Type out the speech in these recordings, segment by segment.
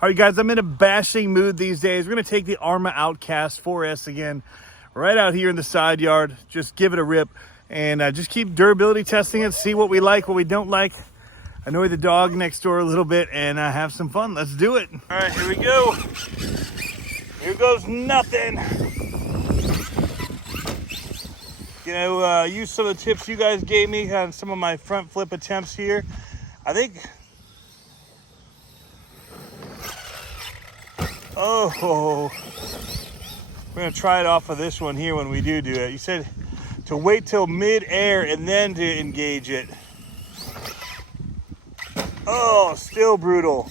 All right, guys, I'm in a bashing mood these days. We're going to take the ARRMA Outcast 4S again, right out here in the side yard. Just give it a rip and just keep durability testing it, see what we like, what we don't like. Annoy the dog next door a little bit and have some fun. Let's do it. All right, here we go. Here goes nothing. You know, use some of the tips you guys gave me on some of my front flip attempts here. I think, oh, we're gonna try it off of this one here when we do it. You said to wait till mid-air and then to engage it. Oh, still brutal.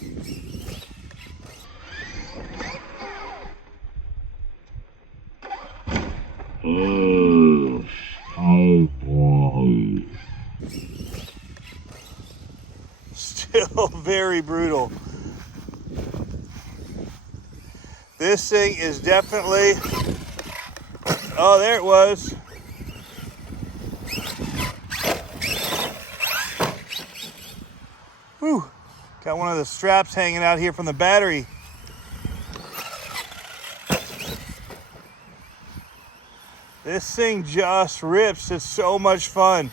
Still very brutal. This thing is definitely, oh, there it was. Whew. Got one of the straps hanging out here from the battery. This thing just rips. It's so much fun.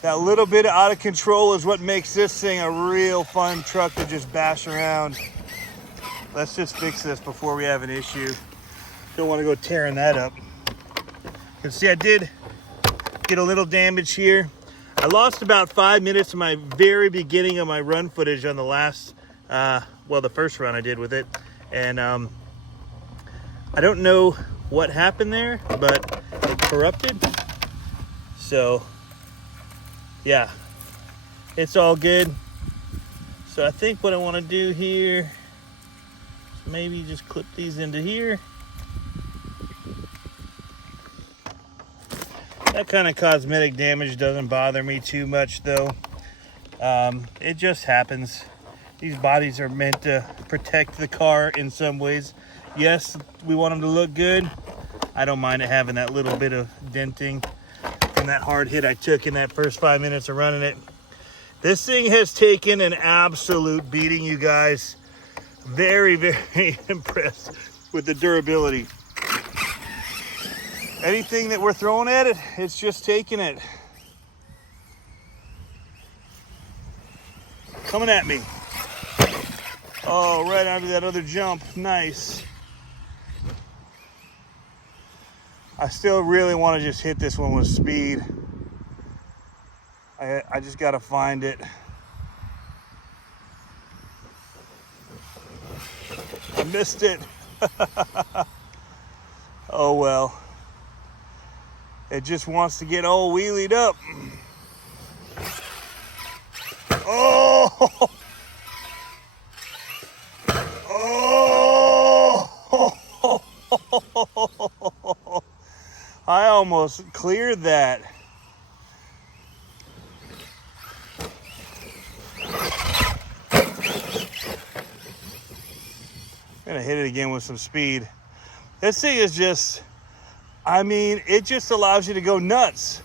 That little bit out of control is what makes this thing a real fun truck to just bash around. Let's just fix this before we have an issue. Don't want to go tearing that up. You can see I did get a little damage here. I lost about 5 minutes of my very beginning of my run footage on the last, well, the first run I did with it. And I don't know what happened there, but it corrupted. So yeah, it's all good. So I think what I want to do here is maybe just clip these into here. That kind of cosmetic damage doesn't bother me too much though. It just happens. These bodies are meant to protect the car in some ways. Yes, we want them to look good. I don't mind it having that little bit of denting from that hard hit I took in that first 5 minutes of running it. This thing has taken an absolute beating, you guys. Very, very impressed with the durability. Anything that we're throwing at it, it's just taking it. Coming at me. Oh, right after that other jump. Nice. I still really want to just hit this one with speed. I just got to find it. I missed it. Oh well. It just wants to get all wheelied up. Oh! Oh! I almost cleared that. I'm gonna hit it again with some speed. This thing is just, I mean, it just allows you to go nuts.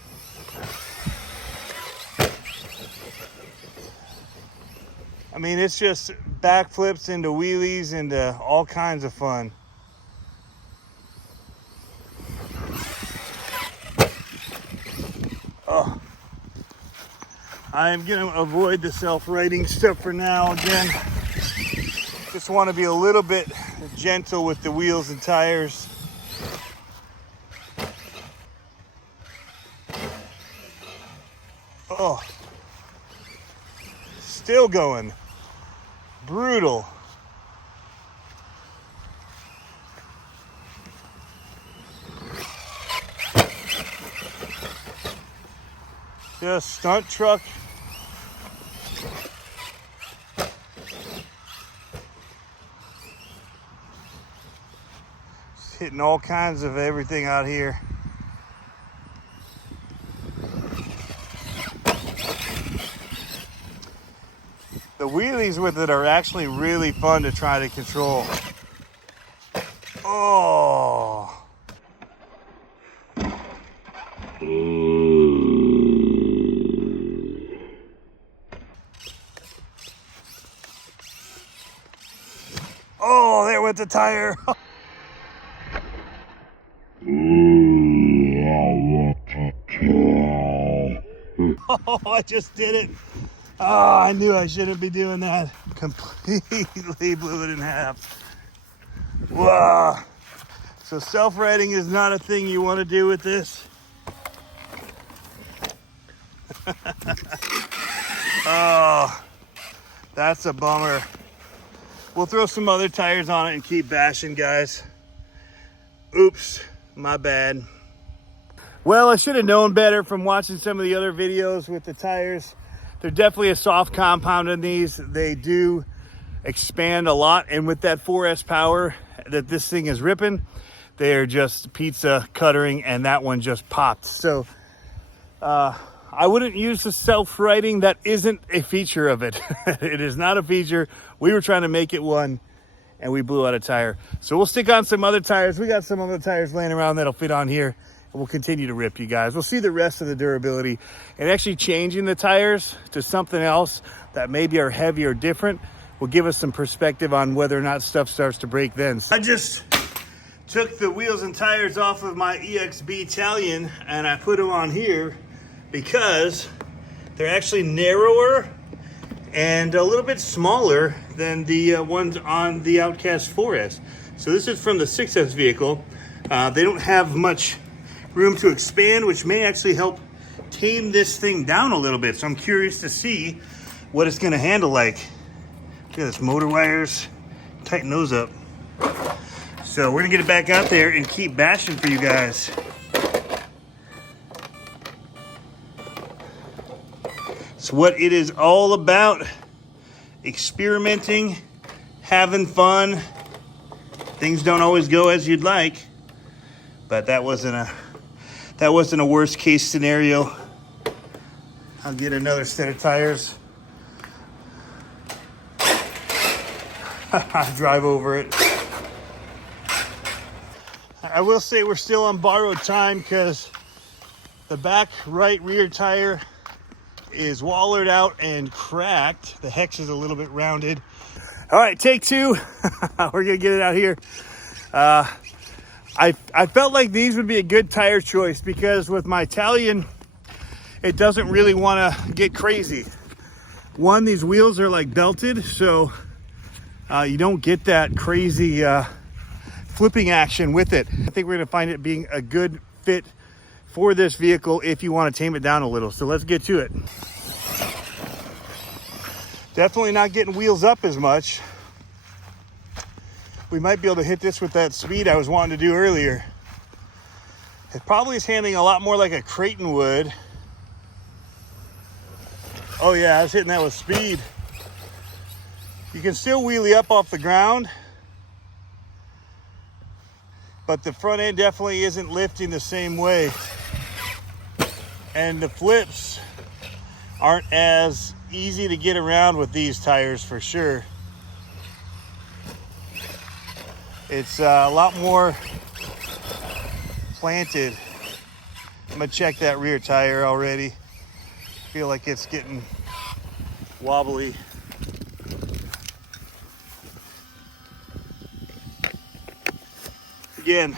I mean, it's just backflips into wheelies into all kinds of fun. Oh, I am gonna avoid the self-righting stuff for now again. Just want to be a little bit gentle with the wheels and tires. Oh, still going. Brutal. Just stunt truck. Just hitting all kinds of everything out here. The wheelies with it are actually really fun to try to control. Oh. Oh, there went the tire. Oh, I just did it. Oh, I knew I shouldn't be doing that. Completely blew it in half. Wow. So self-righting is not a thing you want to do with this. Oh, that's a bummer. We'll throw some other tires on it and keep bashing, guys. Oops, my bad. Well, I should have known better from watching some of the other videos with the tires. They're definitely a soft compound in these. They do expand a lot, and with that 4S power that this thing is ripping, they're just pizza cuttering, and that one just popped. So I wouldn't use the self-righting. That isn't a feature of it. It is not a feature. We were trying to make it one, and we blew out a tire. So we'll stick on some other tires. We got some other tires laying around that'll fit on here, and we'll continue to rip, you guys. We'll see the rest of the durability, and actually changing the tires to something else that maybe are heavy or different will give us some perspective on whether or not stuff starts to break then. I just took the wheels and tires off of my EXB Italian, and I put them on here because they're actually narrower and a little bit smaller than the ones on the Outcast 4S. So this is from the 6S vehicle. They don't have much room to expand, which may actually help tame this thing down a little bit. So I'm curious to see what it's gonna handle like. Look at this, motor wires, tighten those up. So we're gonna get it back out there and keep bashing for you guys. It's what it is all about. Experimenting, having fun. Things don't always go as you'd like, but that wasn't a worst case scenario. I'll get another set of tires. Drive over it. I will say we're still on borrowed time because the back right rear tire is wallered out and cracked. The hex is a little bit rounded. All right, take two. We're gonna get it out here. I felt like these would be a good tire choice because with my Italian, it doesn't really want to get crazy. One, these wheels are like belted, so you don't get that crazy flipping action with it. I think we're gonna find it being a good fit for this vehicle if you want to tame it down a little. So let's get to it. Definitely not getting wheels up as much. We might be able to hit this with that speed I was wanting to do earlier. It probably is handling a lot more like a Creighton would. Oh yeah, I was hitting that with speed. You can still wheelie up off the ground, but the front end definitely isn't lifting the same way. And the flips aren't as easy to get around with these tires for sure. It's a lot more planted. I'm gonna check that rear tire already. Feel like it's getting wobbly. Again,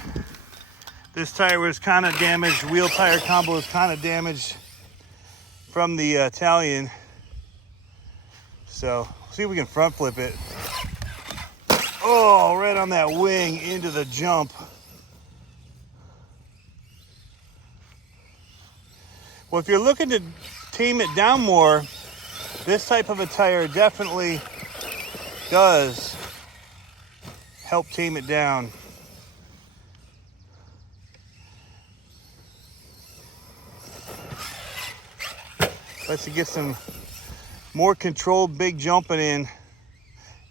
this tire was kind of damaged. Wheel tire combo was kind of damaged from the Italian. So, see if we can front flip it. Oh, right on that wing into the jump. Well, if you're looking to tame it down more, this type of a tire definitely does help tame it down. Lets you get some more controlled big jumping in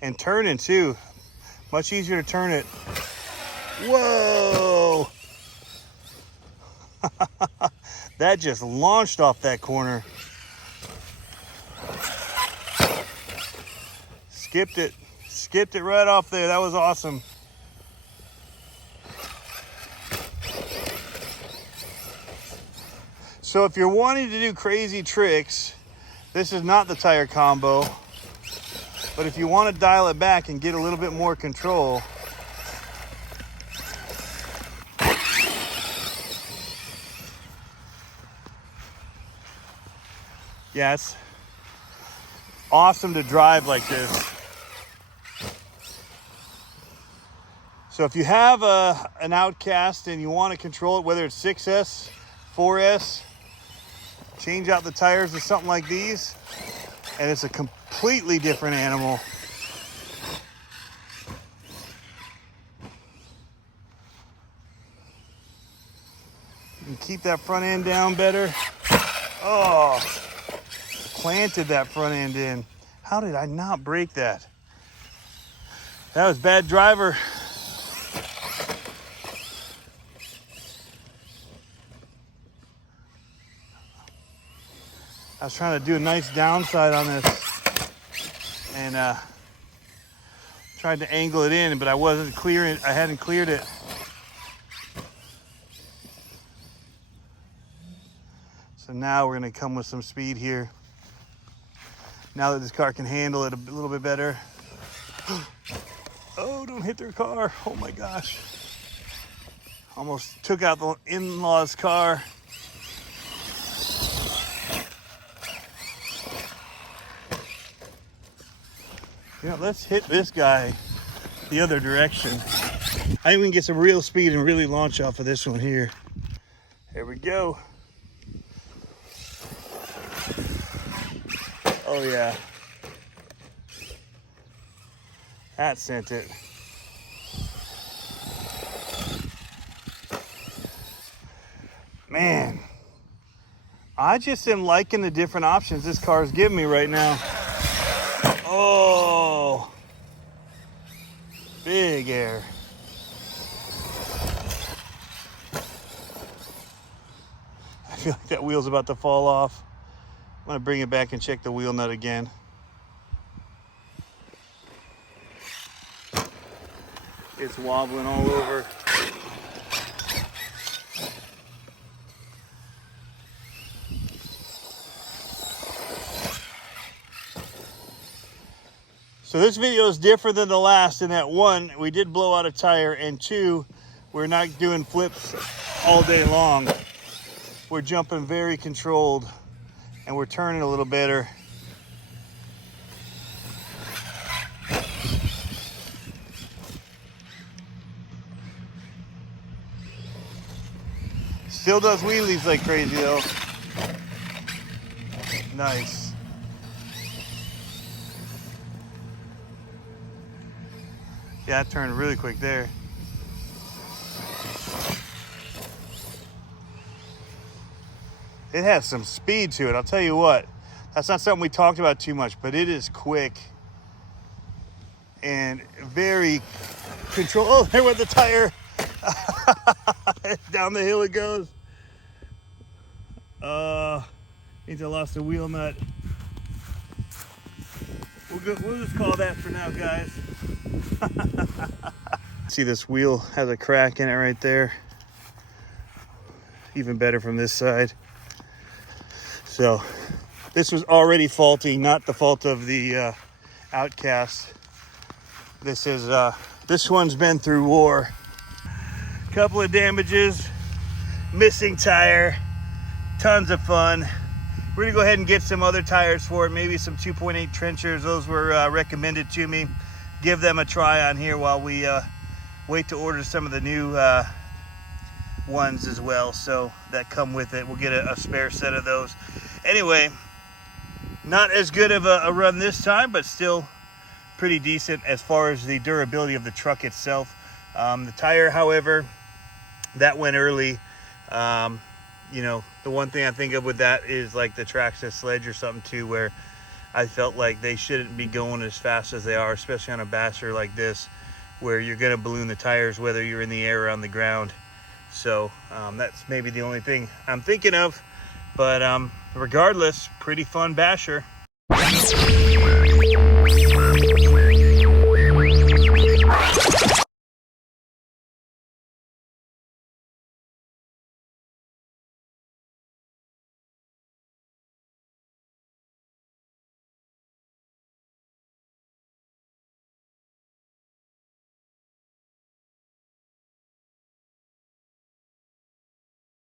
and turning too. Much easier to turn it. Whoa! That just launched off that corner. Skipped it right off there. That was awesome. So if you're wanting to do crazy tricks, this is not the tire combo. But if you want to dial it back and get a little bit more control, yeah, it's awesome to drive like this. So if you have an Outcast and you want to control it, whether it's 6S, 4S, change out the tires to something like these, and it's a completely different animal. You can keep that front end down better. Oh, planted that front end in. How did I not break that? That was bad driver. I was trying to do a nice downside on this and tried to angle it in, but I wasn't clearing, I hadn't cleared it. So now we're gonna come with some speed here. Now that this car can handle it a little bit better. Oh, don't hit their car. Oh my gosh. Almost took out the in-law's car. Yeah, let's hit this guy the other direction. I think we can get some real speed and really launch off of this one here. Here we go. Oh yeah. That sent it. Man, I just am liking the different options this car is giving me right now. Oh, big air. I feel like that wheel's about to fall off. I'm gonna bring it back and check the wheel nut again. It's wobbling all over. So this video is different than the last in that, one, we did blow out a tire, and two, we're not doing flips all day long. We're jumping very controlled and we're turning a little better. Still does wheelies like crazy though. Nice. Yeah, it turned really quick there. It has some speed to it, I'll tell you what. That's not something we talked about too much, but it is quick and very controlled. Oh, there went the tire. Down the hill it goes. Means I lost a wheel nut. We'll just call that for now, guys. See, this wheel has a crack in it right there. Even better from this side. So this was already faulty, not the fault of the Outcast. This one's been through war. Couple of damages, missing tire, tons of fun. We're gonna go ahead and get some other tires for it, maybe some 2.8 trenchers. Those were recommended to me. Give them a try on here while we wait to order some of the new ones as well, so that come with it. We'll get a spare set of those. Anyway, not as good of a run this time, but still pretty decent as far as the durability of the truck itself. The tire, however, that went early. You know, the one thing I think of with that is like the Traxxas Sledge or something too, where I felt like they shouldn't be going as fast as they are, especially on a basher like this, where you're going to balloon the tires whether you're in the air or on the ground. So that's maybe the only thing I'm thinking of, but regardless, pretty fun basher.